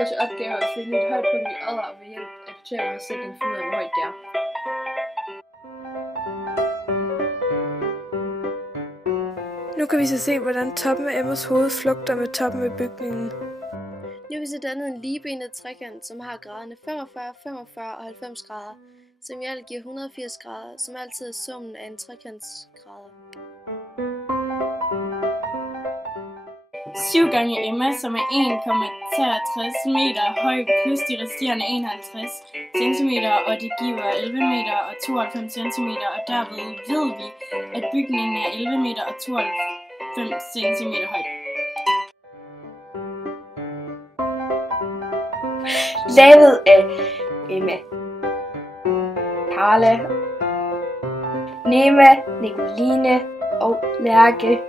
fået til opgave at finde et højdepunkt i Odder ved hjælp af Pythagoras-sætningen for at finde ud af, hvor højt det er. Nu kan vi så se, hvordan toppen af Emmers hoved flugter med toppen af bygningen. Nu har vi så dannet en ligebenet trekant, som har graderne 45, 45 og 90 grader, som i alt giver 180 grader, som altid er summen af en trekants grader. 7 gange Emma, som er 1,63 meter høj plus de resterende 51 cm, og det giver 11 meter og 92 cm, og derved ved vi, at bygningen er 11 meter og 92 cm høj. Lavet af Emma, Carla, Nema, Nicoline og Lærke.